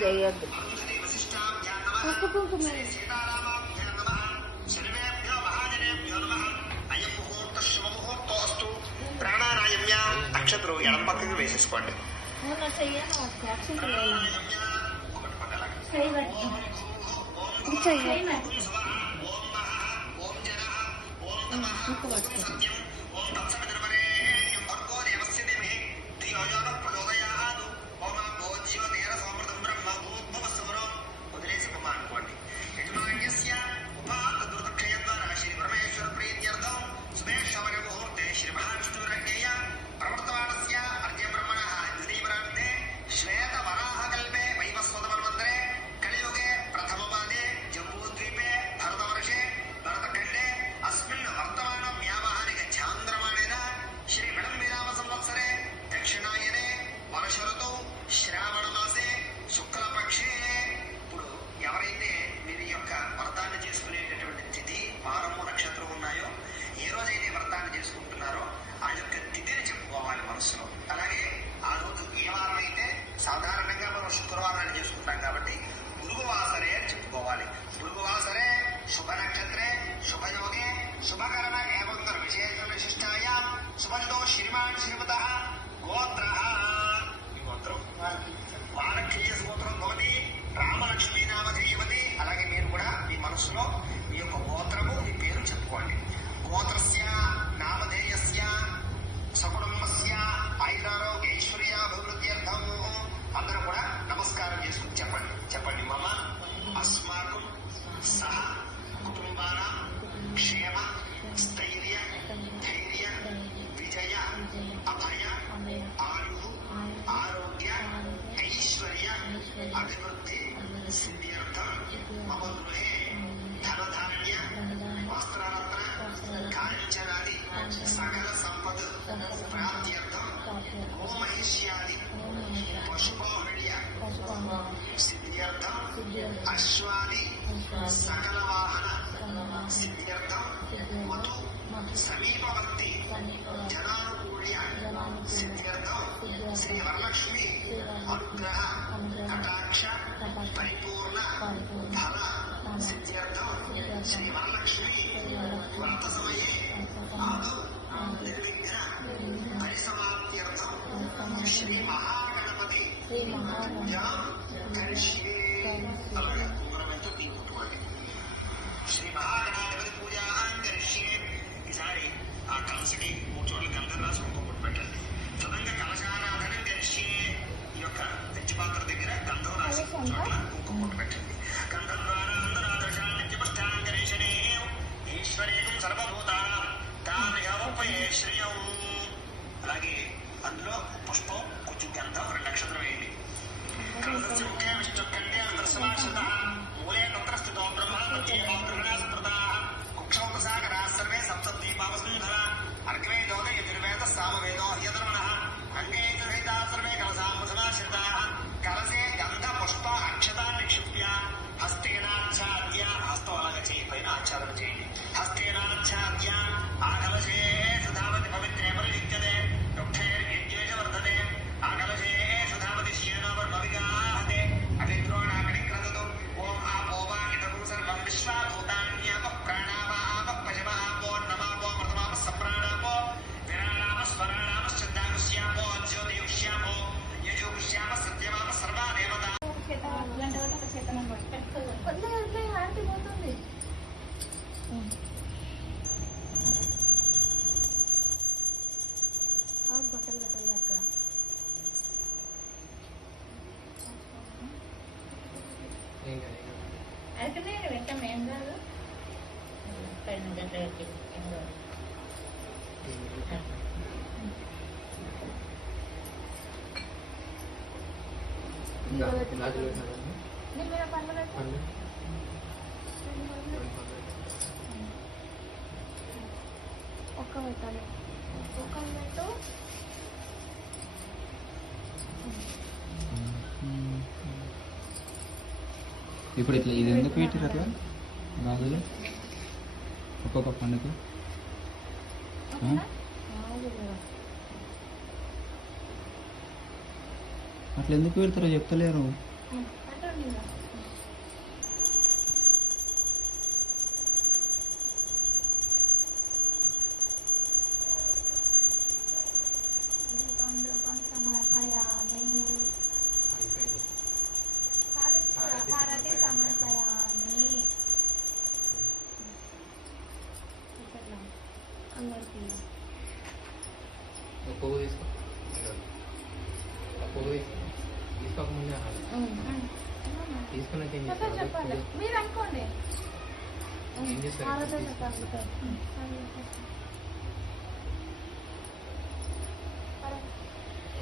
చేయొద్దు. ప్రాణాయామ్య అక్షతలు ఎడం పక్కకి వేసేసుకోండి. సాధారణంగా మనం శుక్రవారాన్ని చేసుకుంటాం కాబట్టి గురువాసరే అని చెప్పుకోవాలి. గురువాసరే శుభ నక్షత్రే శుభయోగే శుభకరణ ఏవంతర విశేష విశిష్టాయ సుబంధో శ్రీమాన్ శ్రీమత గోత్ర ఈ గోత్రం వారక్షీయ గోత్రం భవతి రామలక్ష్మీ నామధేయవతి. అలాగే మీరు కూడా మీ మనసులో మీ యొక్క గోత్రము మీ పేరు చెప్పుకోండి. గోత్రస్య నామధేయస్య సకుటుంబస్య ఆయురారోగ్య ఐశ్వర్యాభివృద్ధ్యర్థం అందరూ కూడా నమస్కారం చేసుకుని చెప్పండి. మమ అస్మాకం సహ కుటుంబానాం క్షేమ స్థైర్య ధైర్య విజయ అభయ ఆయు ఆరోగ్య ఐశ్వర్య అభివృద్ధి సిద్ధ్యర్థం మమ గృహే ధనధాన్య వస్త్రరత్న కాంచనాది సకల సంపద ప్రాప్త్యర్థం గోమహిష్యాది పశుబాహుళ్య సిద్ధ్యర్థం అశ్వాది సకల వాహన సిద్ధ్యర్థం మధు సమీపవర్తి జనానుకూల్య సిద్ధ్యర్థం శ్రీ వరలక్ష్మి అనుగ్రహ కటాక్ష పరిపూర్ణ ఫల సిద్ధ్యర్థం శ్రీ వరలక్ష్మి వ్రత సమయే ఆదౌ నిర్విఘ్న పరిసమాప్త్యర్థం శ్రీ మహాగణపతి పూజాం కరిష్యే. అలాగే ఉంగరమైతే తీసుకుంటుకోండి. శ్రీ మహాగణాధిపతి పూజాం కరిష్యే. ఈసారి ఆ కలశకి 3 చోట్ల గంధం రాసి కుంకుమ పెట్టండి. తదంగా కలశారాధనం కరిష్యే. ఈ యొక్క తెచ్చిపాత్ర దగ్గర గంధం రాసి 3 చోట్ల కుంకుమ పెట్టండి. గంధం నిత్యపష్టానం కరిషణే ఈశ్వరేకం సర్వభూతానాం తామిహవపయే శ్రియం. అలాగే అందులో పుష్పం కొంచెం గంధం 2 నక్షత్రం వేయండి. కలశస్య ముఖ్య విష్ణుకండే అంతర్సమాశ్రిత మూలే తత్ర స్థితో బ్రహ్మ మధ్యే వాగ్రహణా సంప్రదా కుక్షౌకసాగరా సర్వే సప్తద్వీపావసుంధరా అర్ఘ్వే యోగ యజుర్వేద సామవేదో హరియధర్మణః అంగే గృహీతా సర్వే కలశాం సమాశ్రితా కలశే గంధ పుష్ప అక్షతా నిక్షిప్య హస్తేనాచ్ఛాద్య హస్తం అలాగా చేయి పైన ఆచ్ఛాదన చేయండి. హస్తేనాచ్ఛాద్య ఆ కలశే సుధావతి పవిత్రే పరిలిఖ్యతే యుక్తైర్యజ్ఞేష వర్ధతే ఆ కలశే సుధావతి శీర్ణవర్మవిగాహతే అభిద్రోణాకడి క్రదతు ఓం ఆపోవాకితము సర్వం విశ్వాభూతాన్యాప ప్రాణావాప పశమాపో నమాపో మృతమాప సప్రాణాపో విరాణామ స్వరాణామ శ్రద్ధాగుష్యాపో జ్యోతిగుష్యాపో యజోగుష్యామ సత్యమాప సర్వా దేవతా. బట్టలు కట్టలేక అయితే నేను వెంటనే ఏం కాదు పైన గంట కట్టి ఏం కాదు. ఒక్క పెట్టాలి. ఒక్క పెట్టు. ఇప్పుడు ఇట్లా ఇది ఎందుకు పెట్టారు అట్లా గాజులు? ఒక్కొక్క పండుగ అట్లా ఎందుకు పెడతారో చెప్తలేరు. పువ్వు తీసుకో, పువ్వు తీసుకోకముందే తీసుకున్నాక ఏం చెప్పాలి చేస్తారు? మీరు అనుకోండి. ఏం చేస్తారు?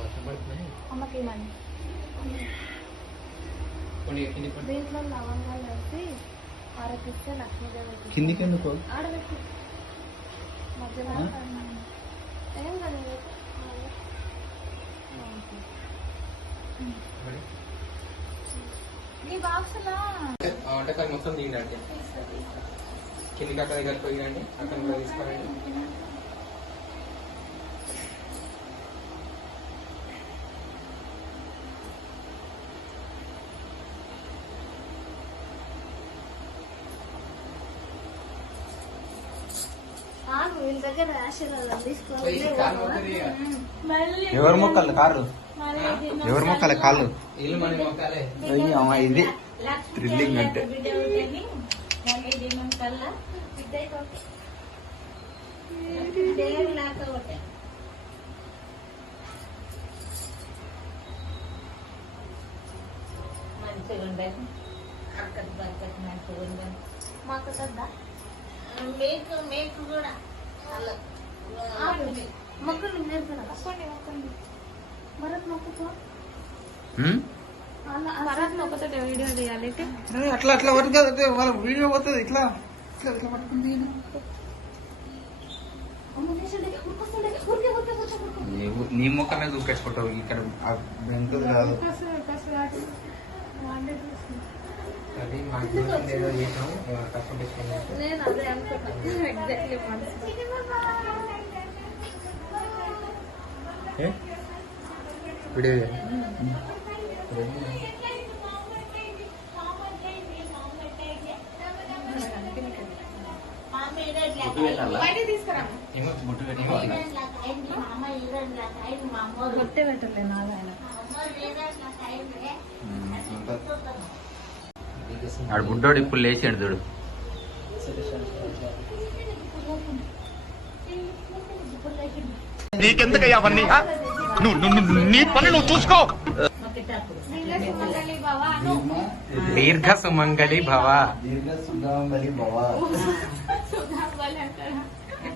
వర్షం పడుతున్నాయి. అమ్మకి ఇవ్వండి. కొన్ని కింది పడి దీంట్లో లవంగాలు వేసి ఆరపిస్తే లక్ష్మీదేవి కిందికి ఎందుకు? ఆడబెట్టి మధ్యలో ఏం కదా ఈ బాక్స్లో ఆ వంటకాలు మొత్తం తినండి. కిందికి అక్కడ దగ్గర పోయండి, అక్కడ కూడా తీసుకోరండి. వీళ్ళ దగ్గర ఆశీర్వాదం పోయి కాలు మొక్కది ఇక. ఎవరు మొక్కలు కాళ్ళు? ఎవరు మొక్కలు కాళ్ళు? ఇల్లు మన మొక్కాలే. అయ్యా ఇది థ్రిల్లింగ్ అంటే. మంచిగా ఉండే అక్కడి బక్కటి మంచిగా ఉండే మాకు కదా మేకు కూడా అలా మొక్కలు మొక్కండి మొక్కండి భరత్ మొక్కుతో భరత్ మొక్కతో వీడియో తీయాలి. అట్లా అట్లా పట్టుకోదు, వాళ్ళ వీడియో పోతుంది. ఇట్లా ఇట్లా ఇట్లా పట్టుకుంది. నీ మొక్కనే దూకేసుకుంటావు ఇక్కడ బెంకులు కాదు. అది మా ఇంట్లో ఏదో చేసాము, కష్టం పెట్టుకున్నాం. నేను అదే అనుకుంటున్నాను ఎగ్జాక్ట్లీ వీడియో ఏమో బొట్టు పెట్టి కొట్టే పెట్టలే నారాయణ ఆడు బుడ్డోడు ఇప్పుడు లేచాడు చూడు. నీకెందుకయ్యా అవన్నీ? నీ పని నువ్వు చూసుకో. దీర్ఘ సుమంగళి భవ. సుధాంబలి అంటారా